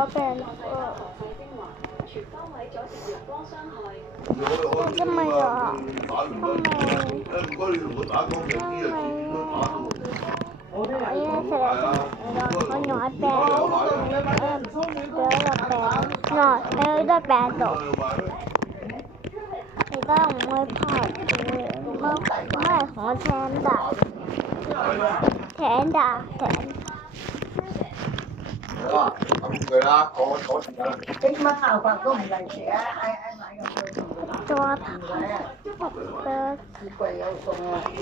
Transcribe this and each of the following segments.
我病真係啊！我依家食我用一病，有得病毒，而家唔會拍嘅，我係同我聽的。咁佢啦，嗰時間。幾蚊牛白都唔嚟食啊！嗌買咁多。做下頭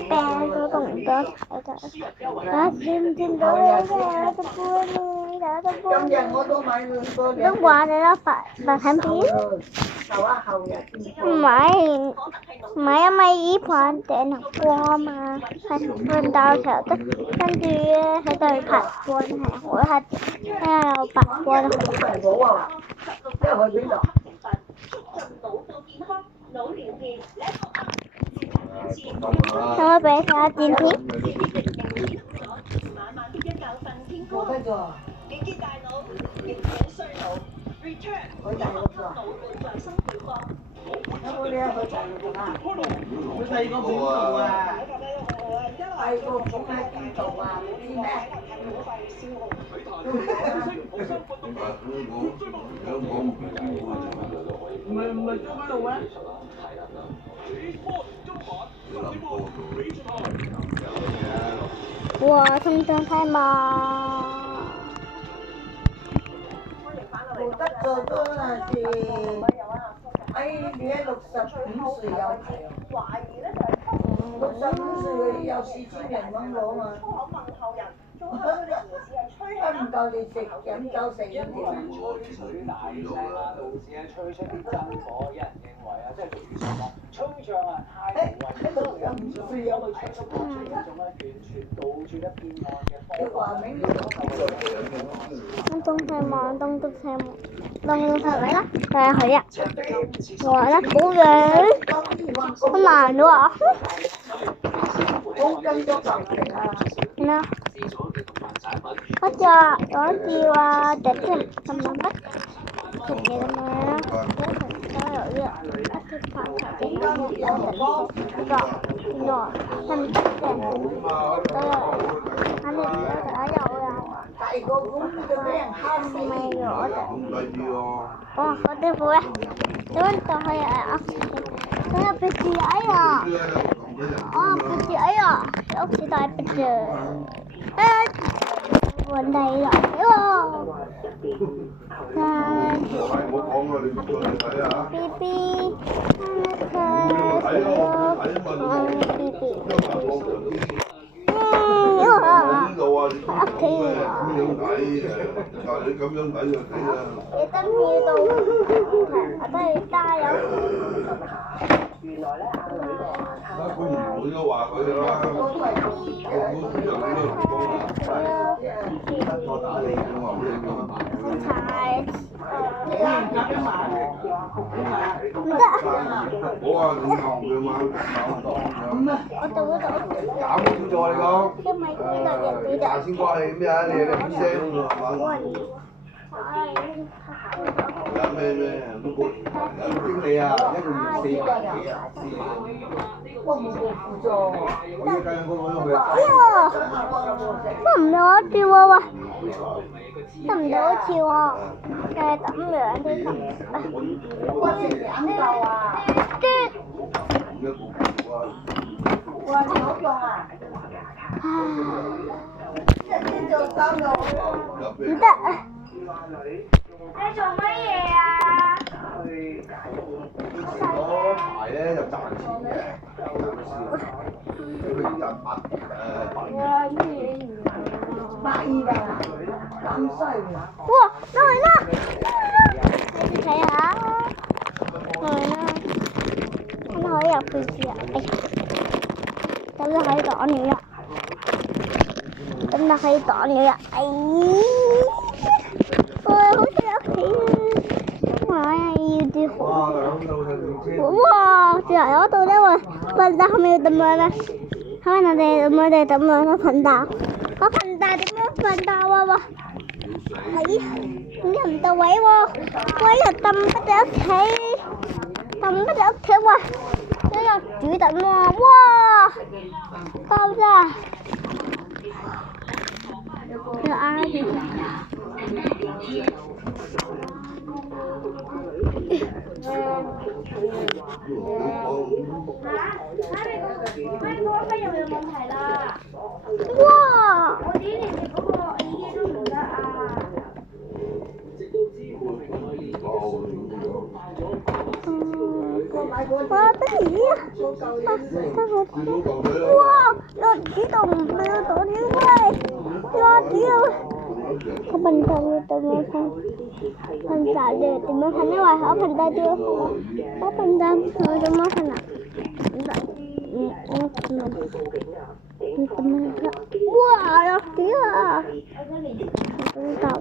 病都都唔多睇㗎，見唔見到你嘅隻杯呢？今日我都買兩個。都話你啦，白睇片。後日。唔係，因為依盤頂頭光嘛，係瞓覺時候得，跟住咧喺度拍光係好黑，有白光。冇啊！即係去邊度？可唔可以俾睇下電片？冇得咗。有冇你去大陸啊？佢第二個本度啊！第個種喺邊度啊？唔知咩？唔係中嗰度咩？哇，通常太忙。冇得做都係你喺65歲有係65歲有4000人蚊攞嘛？唔夠你食飲酒食嗰啲。水大聲啊，導致吹出啲真火，有人認為即係俗語所講，吹脹太無謂，都唔飲水有去吹出火出呢種完全倒轉一片岸嘅方法。東西望東西望，東西嚟啦，係佢啊！哇，好遠，好難喎。好跟咗舊期啊！咩？我叫啊，姐姐咁樣乜？食嘢咁樣，所有嘢一食飯就點樣一食呢個係唔得嘅，所有肯定所有啊！第個公就俾人蝦死哇！我啲褲咧，點樣就可以我有鼻子矮啊！鼻子矮啊！屋企大鼻子，問題嚟喎。B B，你真係到，我都要加油。原來咧，阿女佢唔會都話佢啦，我打你，我話俾你聽。唔得。我話你學佢嘛，我到嗰度。搞清楚你講。因為呢度人哋價錢關你咩啊？你哋唔聲㗎係嘛？有咩都冇，有經理啊，一個月400幾啊，我冇輔助。我依家嗰個去。得唔到跳啊喂！得唔到跳啊？係咁樣啲咁。我食兩嚿啊！哇！好用啊！一做3嚿。唔得啊！你做乜嘢啊？嗰排咧就賺錢嘅，佢賺120啊！咁犀利！哇！來啦！你睇下，來啦！咁可以入去住啊！哎呀，咁就可以擋了呀！咁就可以擋了呀！哎呀！哇！好似屋企啊！我要啲好。哇！住喺嗰度咧喎，瞓覺係咪要點樣咧？可能我哋點樣咧？瞓覺？我瞓覺點樣瞓覺啊？睇呢唔到位喎，位又抌不咗屋企，抌不咗屋企喎，呢個主等喎，哇，爆炸！有阿姨。哇！我哋連嗰個耳機都唔得啊！哇！得意啊！哇！落子度唔俾我躲啲喂，落子啊！เขาพันตาอยู่ตรงนี้ค่ะพันตาเดือดแต่ไม่พันไม่ไหวเขาพันตาเดียวเขาพันตาเขาจะมาขนาดแบบนี่ว้าวดอกเดียวต่อ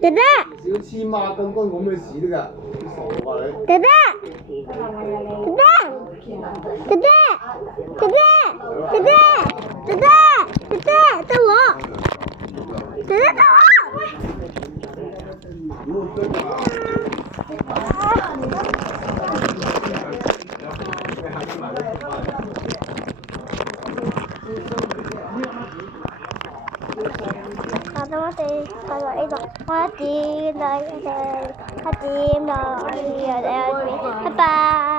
เด็ดเด็ด小黐孖筋關我咩事呢㗎？傻㗎你！เด็ดเด็ดเด็ดเด็ดเด็ดเด็ดเด็ดเด็ดเด็ดเด็ด等我，等我。好的，我哋睇落呢度，我點嚟，拜拜。